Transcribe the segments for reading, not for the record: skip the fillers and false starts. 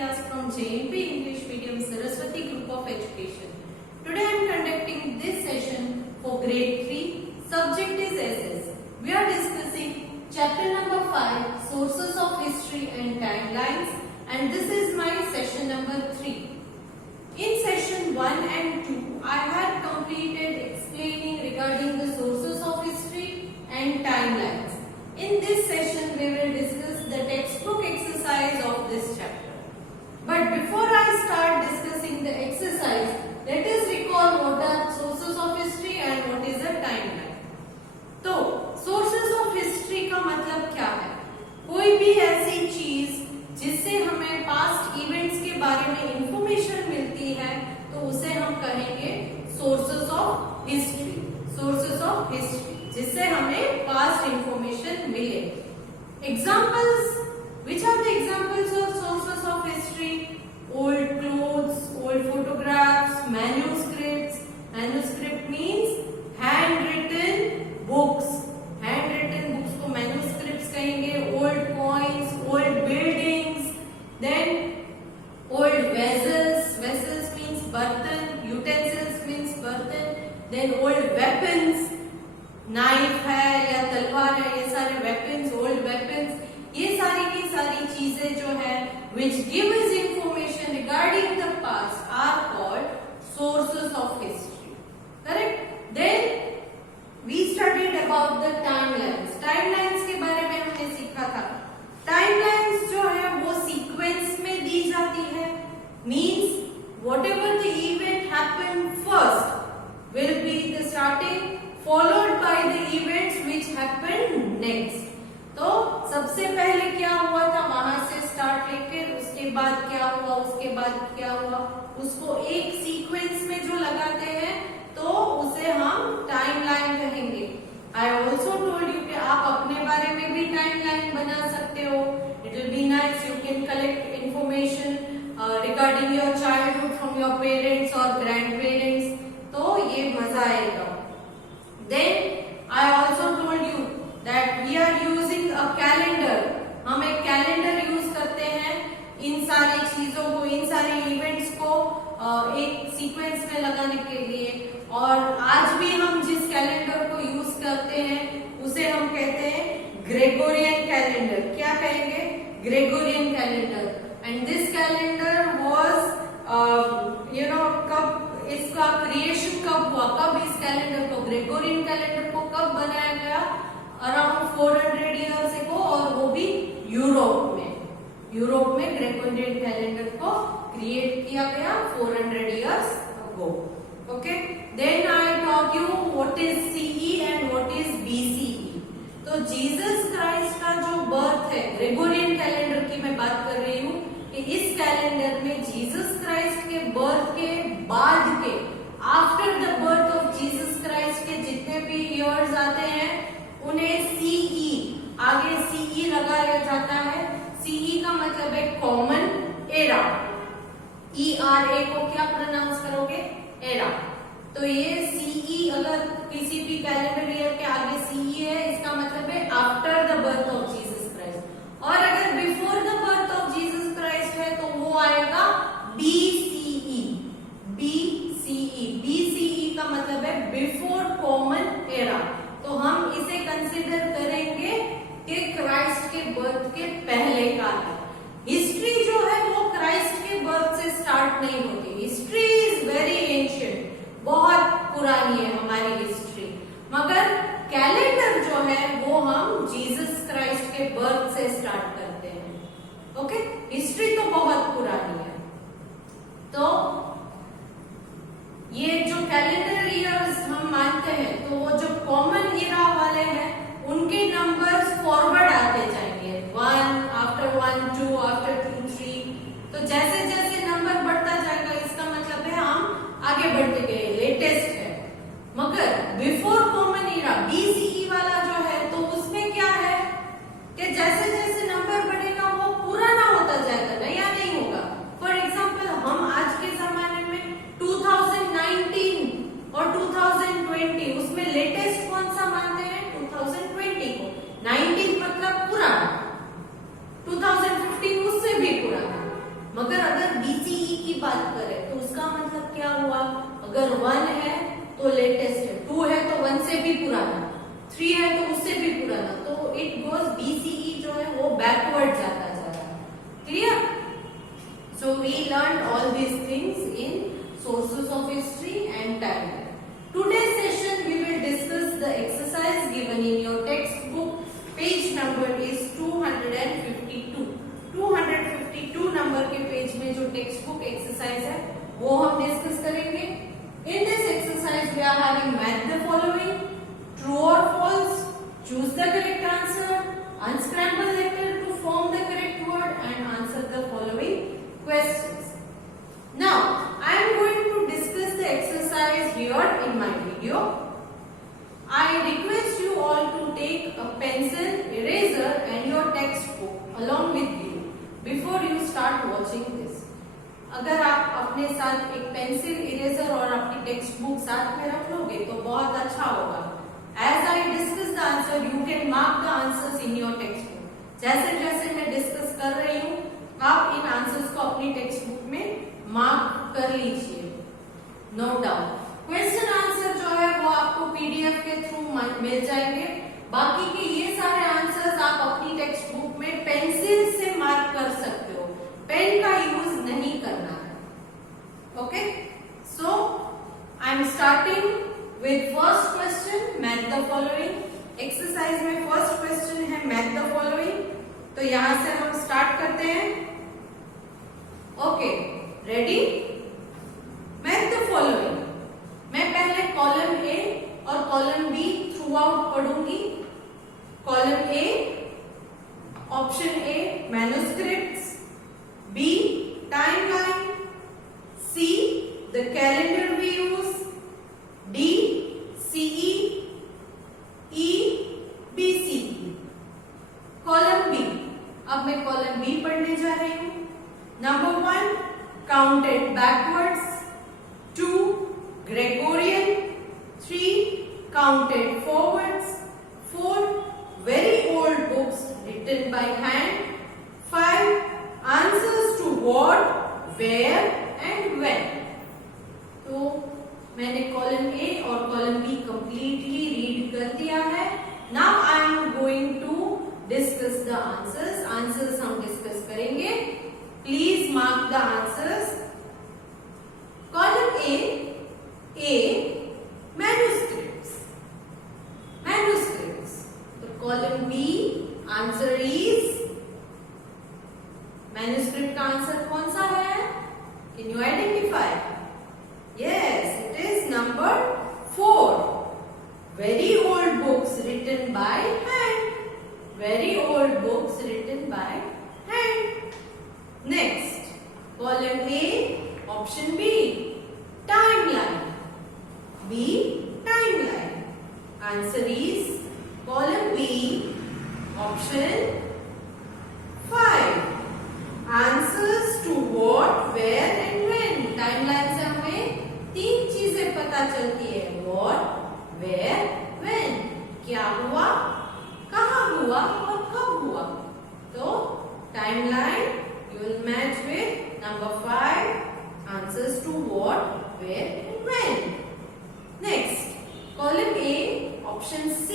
Vyas from JMP English Medium Saraswati Group of Education. Today I am conducting this session for grade 3. Subject is SS. We are discussing chapter number 5, Sources of History and Timelines, and this is my session number 3. In session 1 and 2, I had completed explaining regarding the sources of history and timelines. In this session, we will discuss the textbook exercise of this chapter. But before I start discussing the exercise, let us recall what are sources of history and what is a timeline. तो sources of history का मतलब क्या है? कोई भी ऐसी चीज जिससे हमें पास्ट इवेंट्स के बारे में इंफॉर्मेशन मिलती है तो उसे हम कहेंगे sources of history. Sources of history जिससे हमें पास्ट इंफॉर्मेशन मिले. Examples. Which are the examples of sources of history? Old clothes, old photographs, manuscripts. Manuscript means handwritten books. Handwritten books को manuscripts कहेंगे. Old coins, old buildings, then old vessels. Vessels means बर्तन. Utensils means बर्तन. Then old weapons. Knife है या तलवार है, ये सारे वेपन्स, ओल्ड वेपन्स, ये सारी की सारी चीजें जो है which give us information regarding the past are called sources of history. Correct? Then we studied about the timelines. Timelines के बारे में हमने सीखा था. Timelines जो है वो सीक्वेंस में दी जाती है. Means whatever the event happened first will be the starting followed by the events which happened next. तो सबसे पहले क्या हुआ था वहां से स्टार्ट लेकर उसके बाद क्या हुआ, उसके बाद क्या हुआ, उसको एक सीक्वेंस में जो लगाते हैं तो उसे हम टाइमलाइन कहेंगे. आई ऑल्सो टोल्ड यू कि आप अपने बारे में भी टाइमलाइन बना सकते हो. It will be nice. You can collect information regarding your childhood from your parents और ग्रैंड पेरेंट्स. तो ये मजा आएगा. Then I also told you that we are using a calendar. हम एक कैलेंडर यूज करते हैं इन सारी चीजों को, इन सारे इवेंट्स को एक सीक्वेंस में लगाने के लिए. और आज भी हम जिस कैलेंडर को यूज करते हैं उसे हम कहते हैं ग्रेगोरियन कैलेंडर. क्या कहेंगे? Gregorian calendar. And this calendar was कब इसका क्रिएशन कब हुआ, कब इस कैलेंडर को, ग्रेगोरियन कैलेंडर को कब बनाया गया? अराउंड 400 इयर्स अगो, और वो भी यूरोप में. यूरोप में ग्रेगोरियन कैलेंडर को क्रिएट किया गया 400 years ago. Okay. Then I talk you what is CE and what is BCE. तो जीसस क्राइस्ट का जो बर्थ है, ग्रेगोरियन कैलेंडर की मैं बात कर रही हूँ कि इस कैलेंडर में जीसस क्राइस्ट के बर्थ के बाद के, after the birth of Jesus Christ के जितने भी इयर्स आते हैं उन्हें सीई, आगे सीई लगाया जाता है. सीई का मतलब है कॉमन एरा. ERA को क्या प्रोनाउंस करोगे? एरा. तो ये सीई अगर किसी भी कैलेंडर ईयर के आगे सीई है इसका मतलब है after the birth of Jesus Christ. और अगर before the birth of Jesus Christ है तो वो आएगा BCE. BCE. BCE का मतलब है बिफोर कॉमन एरा. तो हम इसे कंसिडर करेंगे कि क्राइस्ट के बर्थ के पहले का है. हिस्ट्री जो है वो क्राइस्ट के बर्थ से स्टार्ट नहीं होती. हिस्ट्री इज वेरी एंशिएंट, बहुत पुरानी है हमारी हिस्ट्री. मगर कैलेंडर जो है वो हम जीसस क्राइस्ट के बर्थ से स्टार्ट करते हैं. ओके. हिस्ट्री तो बहुत पुरानी है. तो ये जो कैलेंडर ईयर्स हम मानते हैं तो वो जो कॉमन ईरा वाले हैं उनके नंबर्स फॉरवर्ड आते जाएंगे. 1 आफ्टर 1, 2 आफ्टर 2, 3. तो जैसे जैसे नंबर बढ़ता जाएगा इसका मतलब है हम आगे बढ़ते गए, लेटेस्ट है. मगर बिफोर कॉमन ईरा BCE वाला जो है तो उसमें क्या है कि जैसे जैसे नंबर बढ़ेगा वो पुराना होता जाएगा, नया नहीं होगा. फॉर एग्जाम्पल हम आज के जमाने में 2019 और 2020 उसमें लेटेस्ट कौन सा मानते हैं? 2020 को. 19 मतलब पुराना, 2015 उससे भी पुराना. मगर अगर BCE की बात करें तो उसका मतलब क्या हुआ, अगर 1 है तो लेटेस्ट है, 2 है तो 1 से भी पुराना, 3 है तो उससे भी पुराना, तो इट गोज BCE जो है वो बैकवर्ड जाता जा रहा है। Clear? So we learn all these things in sources of history and time. Today's session we will discuss the exercise given in your textbook. Page number is 252. 252 number के page में जो टेक्स्ट बुक एक्सरसाइज है वो हम discuss करेंगे। In this exercise we are having match the following, true or false, choose the correct answer, unscramble letter to form the correct word and answer the following questions. Now I am going to discuss the exercise here in my video. I request you all to take a pencil, eraser and your textbook along with you before you start watching this. अगर आप अपने साथ एक pencil, eraser और अपनी text book साथ में रख लोगे तो बहुत अच्छा होगा। As I discuss the answer, you can mark the answers in your textbook. जैसे जैसे मैं डिस्कस कर रही हूँ आप इन आंसर्स को अपनी टेक्स्ट बुक में मार्क कर लीजिए, नोट डाउन। क्वेश्चन आंसर जो है वो आपको पीडीएफ के थ्रू मिल जाएंगे। बाकी के ये सारे आंसर्स आप अपनी टेक्स्ट बुक में पेंसिल से मार्क कर सकते हो, पेन का यूज नहीं करना है। Okay, so I am starting with first question, match the following. Exercise में फर्स्ट क्वेश्चन है मैच द फॉलोइंग, तो यहां से हम स्टार्ट करते हैं। Okay, ready? Match the following. मैं पहले कॉलम ए और कॉलम बी थ्रू आउट पढ़ूंगी। Column A, option A manuscripts, B timeline, C the calendar we use, the CE, e BCE. Column B, अब मैं कॉलम बी पढ़ने जा रही हूं। Number 1 counted backwards, 2 Gregorian, 3 counted forwards, 4 very old books written by hand, 5 answers to what, where and when। तो मैंने column A और column be completely read कर दिया है। Now I am going to discuss the answers. Answers हम discuss करेंगे। Please mark the answers. Column A, manuscripts. Manuscripts. So column B, answer is manuscript का answer कौन सा है? Can you identify? Yes, it is number 4. Very old books written by hand. Very old books written by hand. Next, column A, option B, timeline. B, timeline. Answer is column B, option 5. Answers to what, where and when. Timeline से हमें 3 चीजें पता चलती है, what, where, when. क्या हुआ, कहाँ हुआ और कब हुआ। तो timeline you will match with number 5, answers to what, where and when. Next, column A, option C,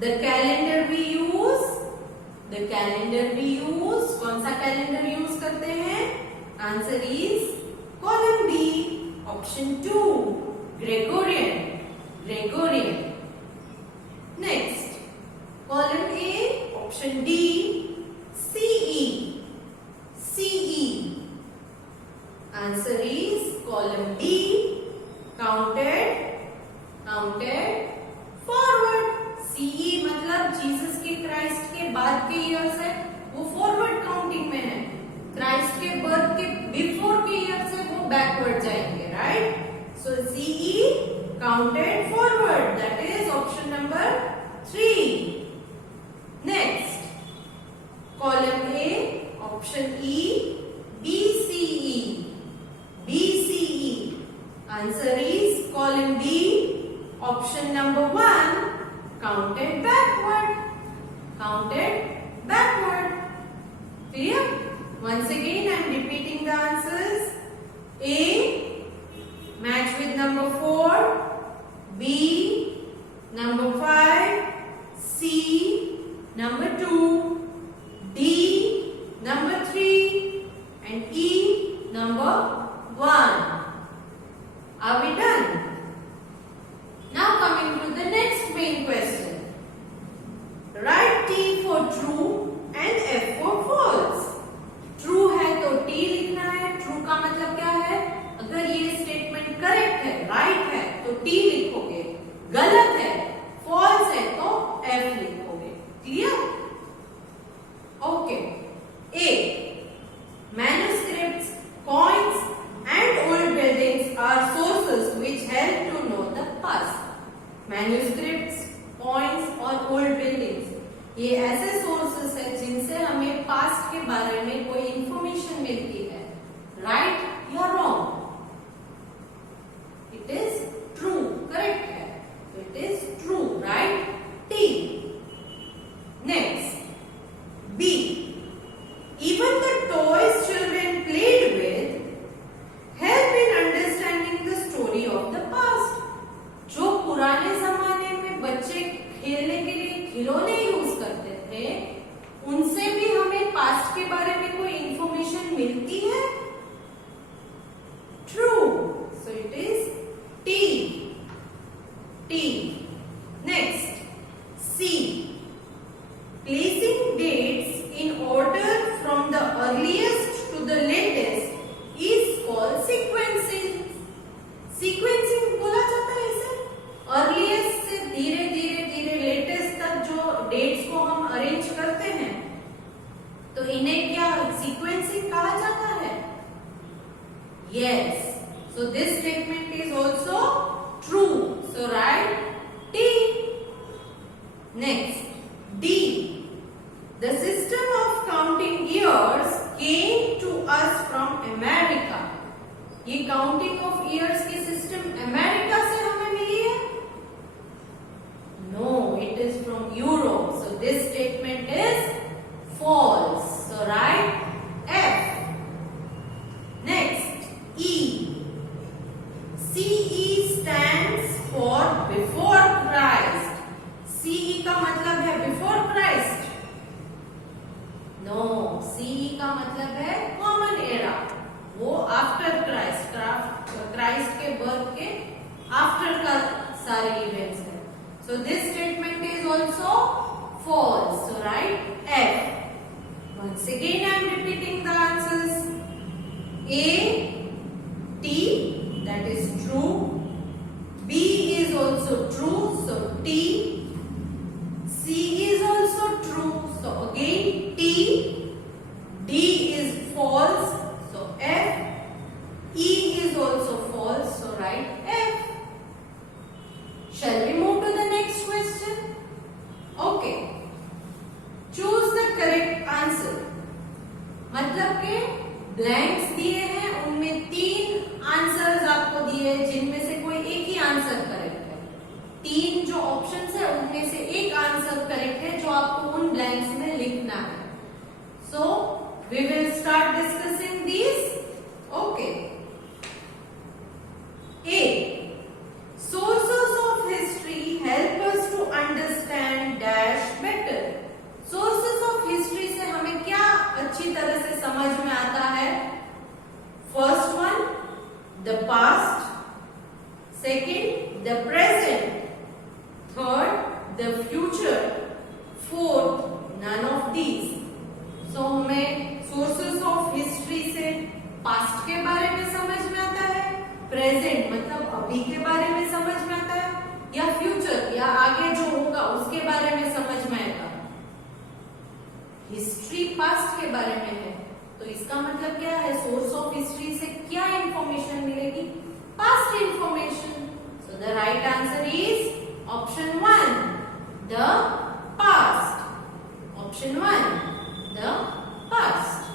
the calendar we use. The calendar we use, कौन सा calendar use करते हैं? Answer is column B, option 2, Gregorian. Gregorian. Next, column A, option D, CE. CE. Answer is column D, counted forward. CE मतलब Jesus के Christ के बाद के years है, वो फॉरवर्ड काउंटिंग में है। क्राइस्ट के बर्थ के बिफोर के ईयर्स है वो बैकवर्ड जाएंगे, right? So CE counted forward, that is option number 3. Next, column A, option E, BCE. BCE. Answer is column B, option number 1, counted backward. Counted backward. Clear? Once again I am का मतलब क्या है? अगर ये statement correct है, right है तो T लिखोगे, गलत है, फॉल्स है तो एफ लिखोगे। Clear? Okay. A, manuscripts, coins and old buildings are sources which help to know the past. Manuscripts, coins और old buildings ये ऐसे सोर्सेस है जिनसे हमें पास्ट के बारे में कोई इंफॉर्मेशन मिलती है। राइट या wrong? It is true, correct है, it is true, right? T. Next, B, even the toys children played with help in understanding the story of the past. जो पुराने जमाने में बच्चे खेलने के लिए खिलौने यूज करते थे, उनसे भी हमें पास्ट के बारे में कोई इंफॉर्मेशन मिलती है। True, so it is T. T. Next, C, placing dates in order from the earliest to the latest is called sequencing. Sequencing बोला जाता है इसे। अर्लीस्ट से धीरे धीरे धीरे लेटेस्ट तक जो डेट्स को हम अरेंज करते हैं, तो इन्हें क्या सीक्वेंसिंग कहा जाता है? Yes, so this statement is also true, so right T. Next, D, the system of counting years came to us from America. ये काउंटिंग ऑफ ईयर्स की सिस्टम अमेरिका से हमें मिली है? No, it is from Europe, so this statement is false, so right F. Next, E, CE stands for before Christ. CE का मतलब है before Christ? No, CE का मतलब है कॉमन एरा, वो आफ्टर क्राइस्ट, क्राइस्ट के बर्थ के after का सारे इवेंट्स है। So this statement is also false, so right F. Once again I am repeating the answers. A, T, that is true. B is also true, so T. C is also true, so again T. D is false, so F. E is also false, so write F. Shall we move to the next question? Okay. Choose the correct answer. मतलब के blanks दिए हैं, उनमें 3 answers आपको दिए हैं जिनमें से कोई एक ही आंसर करेक्ट है। 3 जो ऑप्शंस है उनमें से एक आंसर करेक्ट है जो आपको उन ब्लैंक्स में लिखना है। So we will start discussing these. Okay. A, sources of history help us to understand dash better. Sources of history से हमें क्या अच्छी तरह से समझ में आता है? First one, the past, second the present, third the future, fourth none of these. So हमें sources of history से past के बारे में समझ में आता है, present मतलब अभी के बारे में समझ में आता है, या future या आगे जो होगा उसके बारे में समझ में आएगा। हिस्ट्री पास्ट के बारे में है, तो इसका मतलब क्या है? सोर्स ऑफ हिस्ट्री से क्या इंफॉर्मेशन मिलेगी? Past information. So the right answer is Option 1, the past. Option 1, the past.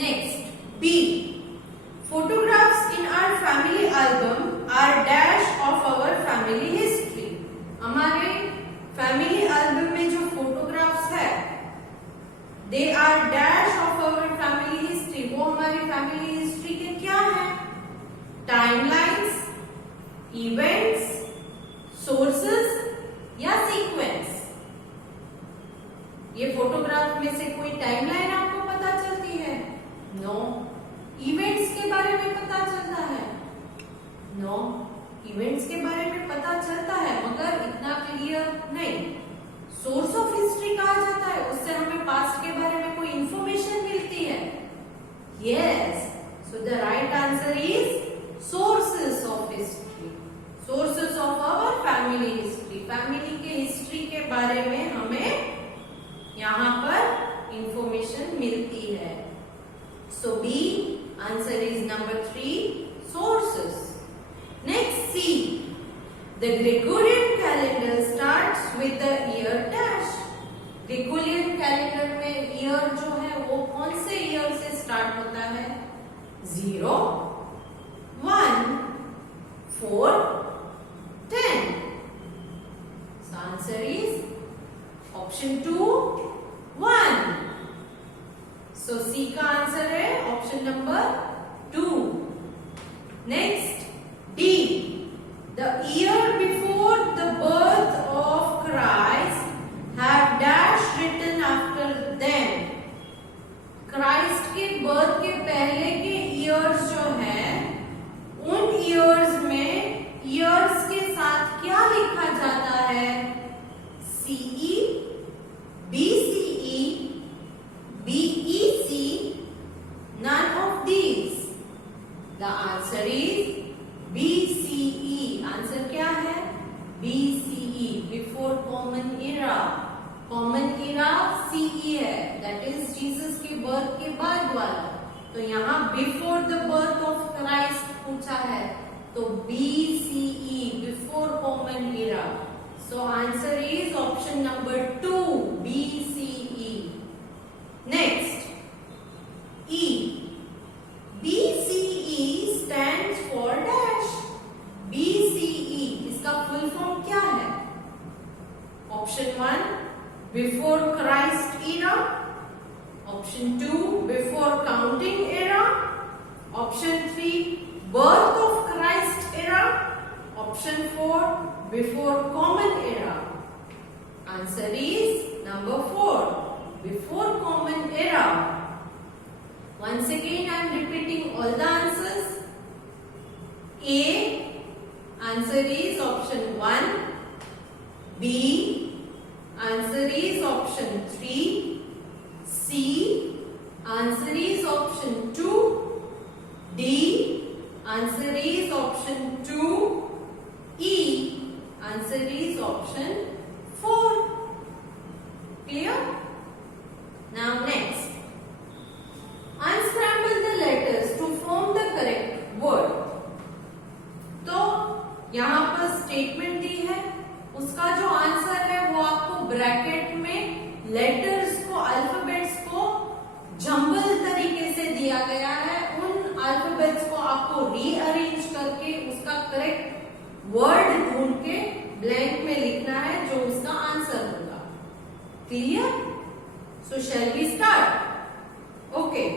Next, B. Photographs in our family album are dash of our family history. हमारे family album में जो photographs है, they are dash of our family history. वो हमारी family history के क्या है? Timelines, events, sources या सीक्वेंस। ये फोटोग्राफ में से कोई टाइमलाइन आपको पता चलती है? नो। इवेंट्स के बारे में पता चलता है? नो, इवेंट्स के बारे में पता चलता है मगर इतना क्लियर नहीं। सोर्स ऑफ हिस्ट्री कहा जाता है, उससे हमें पास्ट के बारे में कोई इंफॉर्मेशन मिलती है। Yes, So the right answer is sources of history. Sources of our family history. Family के हिस्ट्री के बारे में हमें यहाँ पर इंफॉर्मेशन मिलती है. So B answer is number 3, sources. Next C. The Gregorian calendar starts with the year dash. Gregorian calendar में year जो है वो कौन से year से start होता है? 0, 1, 4, 10. So answer is option 2, 1. So C का आंसर है option number 2. Next D. The year before the birth of Christ have dash written after them. Christ के birth के पहले के years जो है उन years में years के साथ क्या लिखा जाता है? CE, BCE, BEC, none of these. The answer is BCE. Answer क्या है? BCE, before common era. Common era CE है, that is जीसस के बर्थ के बाद वाला. तो यहाँ before the birth of Christ पूछा है, तो BCE, before common era. So answer is option number 2, BCE. Next E. BCE stands for dash. BCE इसका फुल फॉर्म क्या है? Option 1 before Christ era, option 2 before counting era, option 3 birth of Christ era, option 4 before common era. Answer is number 4, before common era. Once again I am repeating all the answers. A answer is option 1. B answer is option 3. C answer is option 2. D answer is option 2. E answer is option 4. Clear? Now next. Unscramble the letters to form the correct word. तो यहाँ पर statement दी है, उसका जो answer है वो आपको bracket में लेटर्स को, अल्फाबेट्स को जंबल तरीके से दिया गया है. उन अल्फाबेट्स को आपको रीअरेंज करके उसका करेक्ट वर्ड ढूंढ के ब्लैंक में लिखना है जो उसका आंसर होगा. Clear? So shall we start? Okay.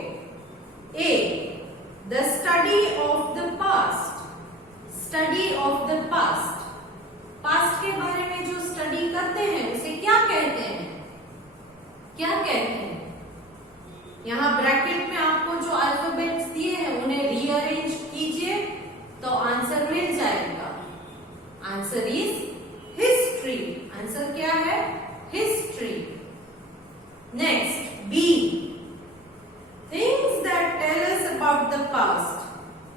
A. The study of the past. Study of the past. Past के बारे में जो स्टडी करते हैं उसे क्या कहते हैं? क्या कहते हैं? यहाँ ब्रैकेट में आपको जो अल्फाबेट्स दिए हैं उन्हें रीअरेंज कीजिए तो आंसर मिल जाएगा. Answer is history. आंसर क्या है? History. Next B. Things that tell us about the past.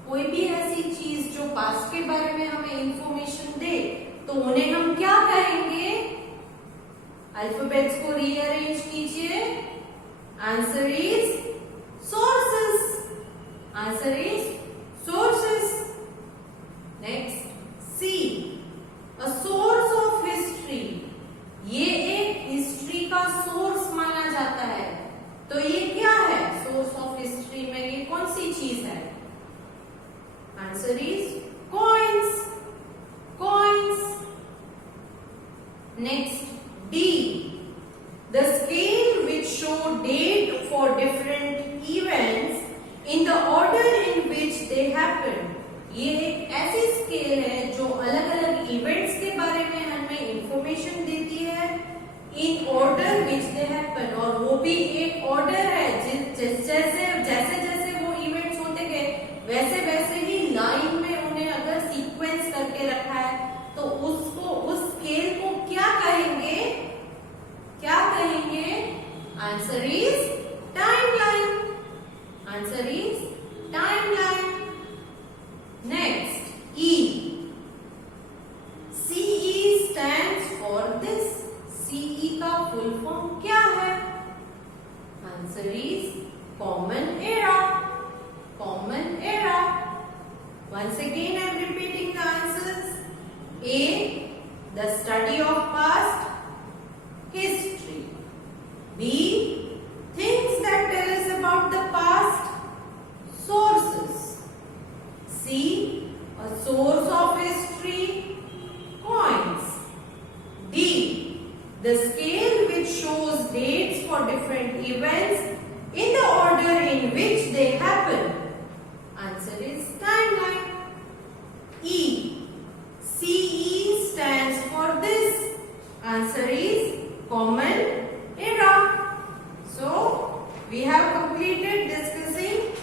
कोई भी ऐसी चीज जो पास्ट के बारे में हमें इंफॉर्मेशन दे तो उन्हें हम क्या कहेंगे? अल्फाबेट्स को रीअरेंज कीजिए. Answer is sources. Answer is sources. Next C. A source of history. ये एक हिस्ट्री का सोर्स माना जाता है. तो ये क्या है? सोर्स ऑफ हिस्ट्री में ये कौन सी चीज है? Answer is coins. Coins. Next D. The scale which show that for different events in the order in which they happen. ये एक ऐसी स्केल है जो अलग अलग इवेंट्स के बारे में हमें इंफॉर्मेशन देती है in order which they happen. और वो भी एक ऑर्डर है जैसे जैसे वो इवेंट्स होते गए वैसे वैसे ही लाइन में उन्हें अगर सीक्वेंस करके रखा है तो उसको, उस स्केल को क्या कहेंगे? क्या कहेंगे? Answer is timeline. Answer is timeline. Next, E. CE stands for this. CE का full form क्या है? Answer is Common Era. Common Era. Once again I am repeating the answers. A. The study of past history. B. Things that tell us about the past sources. C. A source of history coins. D. The scale which shows dates for different events in the order in which they happen. Answer is timeline. E. CE stands for this. Answer is Common Era. So, we have completed discussing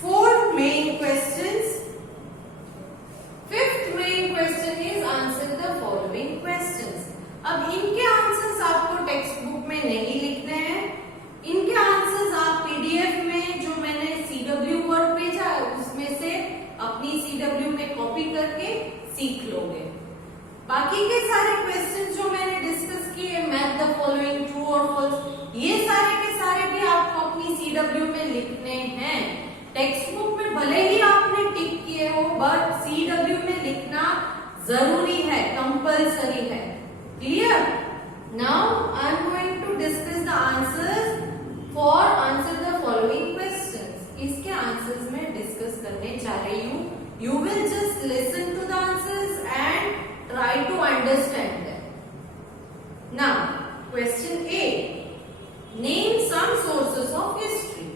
4 main questions. 5th main question is answer the following questions. अब इनके answers आपको text book में नहीं लिखने हैं. इनके answers आप PDF में जो मैंने CW वर्ड भेजा है उसमें से अपनी CW में कॉपी करके सीख लोगे. बाकी के सारे क्वेश्चंस जो मैंने डिस्कस किए, मैथ द फॉलोइंग, ट्रू और फॉल्स, ये सारे के सारे भी आपको अपनी CW में लिखने हैं. टेक्स्ट बुक में भले ही आपने टिक किए हो, बट CW में लिखना जरूरी है, कंपल्सरी है. Clear? Now I am going to discuss the answers for answer the following questions. इसके आंसर्स में डिस्कस करने जा रही हूँ. You will just listen to the answers and try to understand them. Now, question A. Name some sources of history.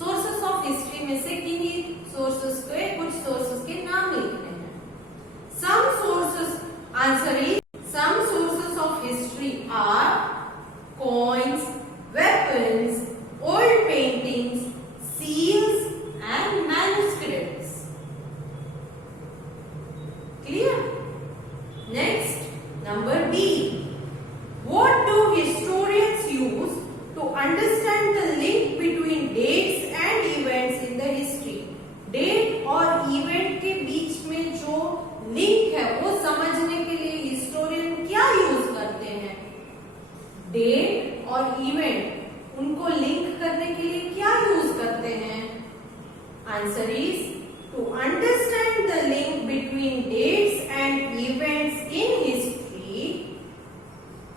Sources of history में से किन्हीं sources के कुछ sources के नाम लिखने हैं. Some sources, answer is some sources of history are coins, weapons, old paintings, seals and manuscripts. Clear? Next, number B. What do historians use to understand the link between dates and events in the history? Date और event के बीच में जो link है वो समझने के लिए historian क्या यूज करते हैं? डेट और इवेंट, उनको लिंक करने के लिए क्या यूज करते हैं? Answer is to understand the link between dates and events in history,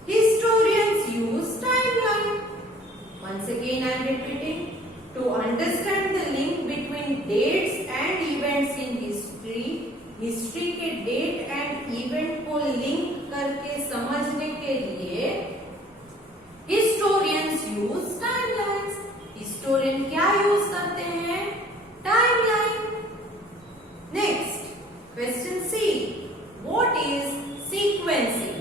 historians use timeline. Once again I am repeating. To understand the link between dates and events in history, history के date and event को link करके समझने के लिए historians use timelines. Historian क्या use करते हैं? Timeline. Next, question C. What is sequencing?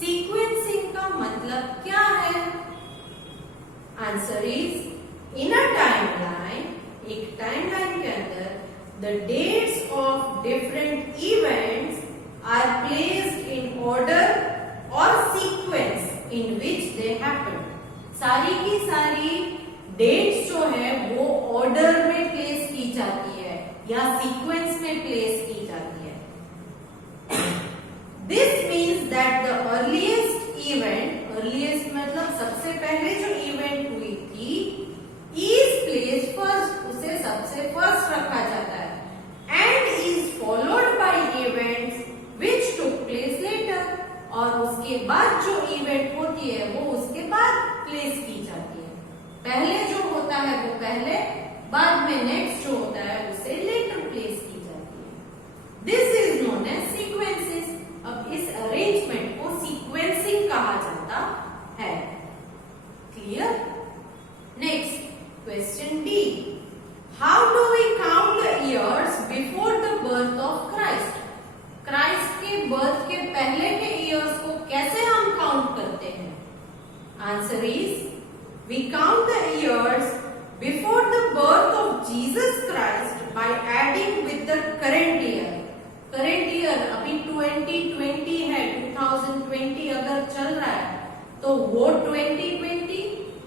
Sequencing का मतलब क्या है? Answer is in a timeline. एक timeline के अंदर the dates of different events are placed in order or sequence in which they happen. सारी की सारी dates जो है वो order में place की जाती है या सीक्वेंस में प्लेस की जाती है. This means that the earliest event, earliest मतलब सबसे पहले जो इवेंट हुई थी, is placed first, उसे सबसे फर्स्ट रखा जाता है, and is followed by events which took place later, और उसके बाद जो इवेंट होती है वो उसके बाद प्लेस की जाती है. पहले जो होता है वो पहले, बाद में नेक्स्ट जो होता है उसे लेटर प्लेस की जाती है. This is known as sequences. अब इस अरेंजमेंट को सीक्वेंसिंग कहा जाता है. Clear? Next, question D. How do we count the years before the birth of Christ? Christ के बर्थ के पहले के इयर्स को कैसे हम काउंट करते हैं? Answer is we count the years before the birth of Jesus Christ by adding with the current year. current year अभी 2020 है, 2020 अगर चल रहा है तो वो 2020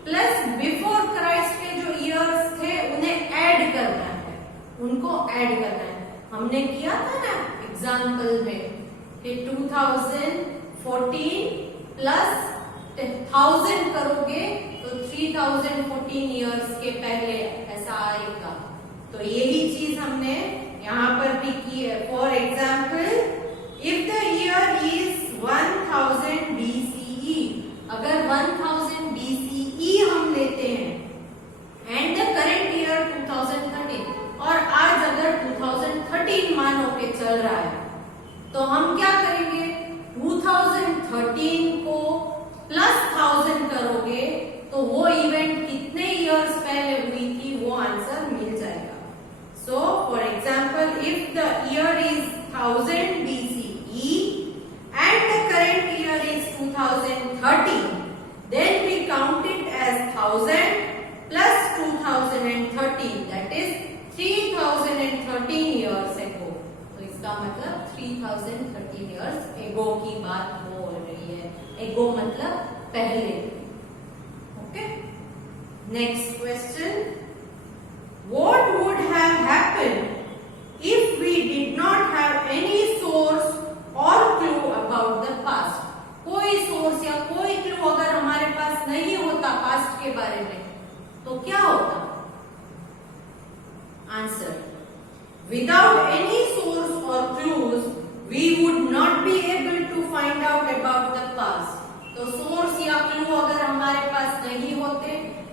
प्लस बिफोर क्राइस्ट के जो इयर्स थे उन्हें ऐड कर उनको ऐड करना है। हमने किया था ना एग्जाम्पल में कि 2014 प्लस 1000 करोगे तो 3014 इयर्स के पहले ऐसा आएगा। तो यही चीज हमने यहाँ पर भी की है। For example, if the year is 1000 BCE, अगर 1000 BCE हम लेते हैं एंड द करेंट ईयर 2013, और आज अगर 2013 मानो के चल रहा है, तो हम क्या करेंगे, 2013 को प्लस 1000 करोगे तो वो इवेंट कितने इयर्स पहले हुई थी वो आंसर मिल जाएगा। So for example, if the year is 1000 BCE and the current year is 2013, then we count it as 1000 plus 2013, that is 3013 years ago. तो इसका मतलब 3013 years ago की बात हो रही है। ago मतलब पहले। Okay, next question, what would have happened if we did not have any source or clue about the past? कोई सोर्स या कोई क्लू अगर हमारे पास नहीं होता पास्ट के बारे में तो क्या होता? Answer, without any source or clues we would not be able to find out about the past. तो सोर्स या क्लू अगर हमारे पास नहीं होते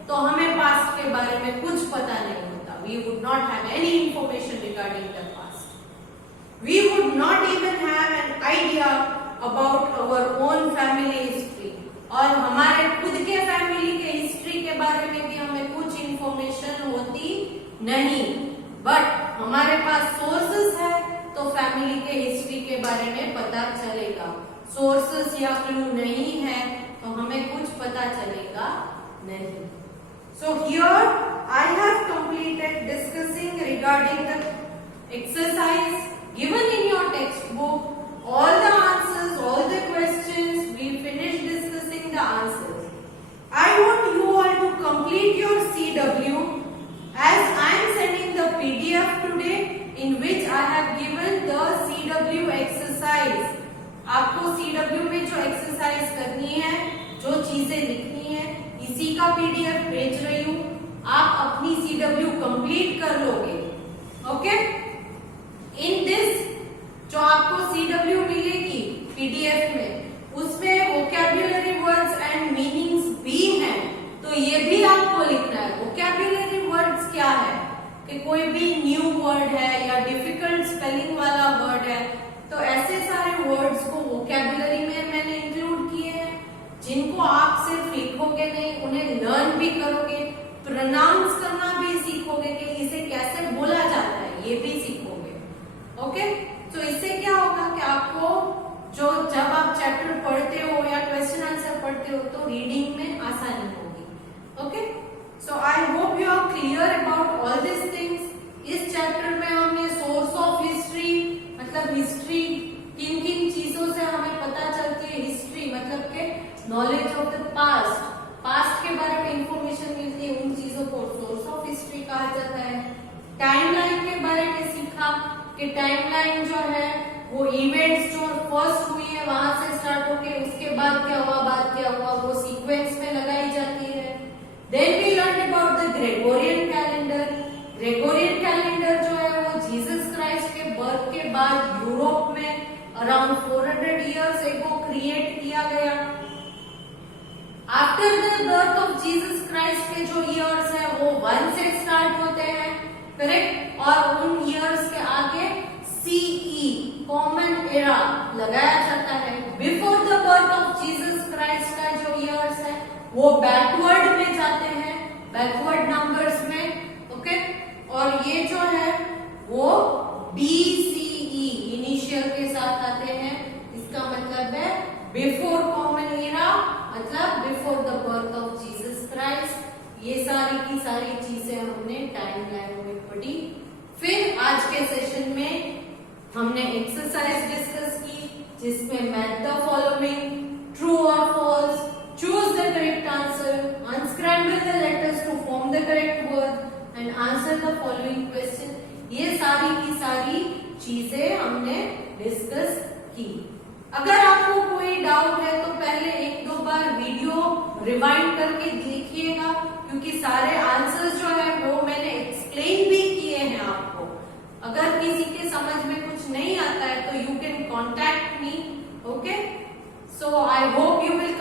तो हमें पास्ट के बारे में कुछ पता नहीं होता। We would not have any information regarding the past. We would not even have an idea about our own family history. और हमारे खुद के फैमिली के हिस्ट्री के बारे में भी हमें कुछ इंफॉर्मेशन होती नहीं। बट हमारे पास सोर्सेस है तो फैमिली के हिस्ट्री के बारे में पता चलेगा। सोर्सेस या क्लू नहीं है तो हमें कुछ पता चलेगा नहीं। So here I have completed discussing regarding the exercise given in your textbook. All the answers, all the questions, we finished discussing the answers. I want you all to complete your CW as I am sending the PDF today in which I have given the CW exercise. आपको CW में जो exercise करनी है, जो चीजें लिखनी है, इसी का PDF भेज रही हूँ। आप अपनी CW कंप्लीट कर लोगे। ओके, इन दिस जो आपको CW मिलेगी PDF में, उसमें वोकैब्युलरी वर्ड्स एंड मीनिंग्स भी हैं, तो ये भी आपको लिखना है। वोकैब्युलरी वर्ड्स क्या है कि कोई भी न्यू वर्ड है या डिफिकल्ट स्पेलिंग वाला वर्ड है, तो ऐसे सारे वर्ड्स को वोकैब्युलरी में मैंने इंक्लूड किए हैं, जिनको आप सिर्फ लिखोगे नहीं, उन्हें लर्न भी करोगे, प्रोनाउंस करना भी सीखोगे कि इसे कैसे बोला जाता है, ये भी सीखोगे। ओके, तो इससे क्या होगा कि आपको जो जब आप चैप्टर पढ़ते हो या क्वेश्चन आंसर पढ़ते हो तो रीडिंग में आसानी होगी। Okay, so I hope you are clear about all this things. इस चैप्टर में हमने सोर्स ऑफ हिस्ट्री, मतलब हिस्ट्री किन किन चीजों से हमें पता चलती है, हिस्ट्री मतलब के knowledge of the past, past के बारे में इंफॉर्मेशन मिलती है, उन चीजों को सोर्स ऑफ हिस्ट्री कहा जाता है। टाइमलाइन के बारे में सीखा कि टाइमलाइन जो है वो इवेंट्स जो फर्स्ट हुई है वहां से स्टार्ट होके उसके बाद क्या हुआ, बाद क्या हुआ, वो सीक्वेंस में लगाई जाती है। Then we learn about the Gregorian calendar. Gregorian calendar जो है वो जीसस क्राइस्ट के बर्थ के बाद यूरोप में अराउंड 400 इयर्स एगो क्रिएट किया गया। After the birth of Jesus Christ के जो इयर्स है वो 1 से स्टार्ट होते हैं, करेक्ट, और उन इयर्स के आगे CE कॉमन एरा लगाया जाता है। Before the birth of Jesus Christ का जो इयर्स है वो बैकवर्ड में जाते हैं, बैकवर्ड नंबर्स में। ओके, और ये जो है वो BCE इनिशियल के साथ आते हैं। इसका मतलब है बिफोर कॉमन एरा, मतलब before the birth of Jesus Christ. ये सारी की सारी चीजें हमने टाइमलाइन में पढ़ी। फिर आज के सेशन में हमने एक्सरसाइज डिस्कस की जिसमें मैच द फॉलोइंग, ट्रू और false, choose the correct answer, unscramble the letters to form the correct word and answer the following question. ये सारी की सारी चीजें हमने डिस्कस की। अगर आपको कोई डाउट है तो पहले एक दो बार वीडियो रिवाइंड करके देखिएगा, क्योंकि सारे आंसर्स जो है वो मैंने एक्सप्लेन भी किए हैं आपको। अगर किसी के समझ में कुछ नहीं आता है तो you can contact me, okay. So I hope you will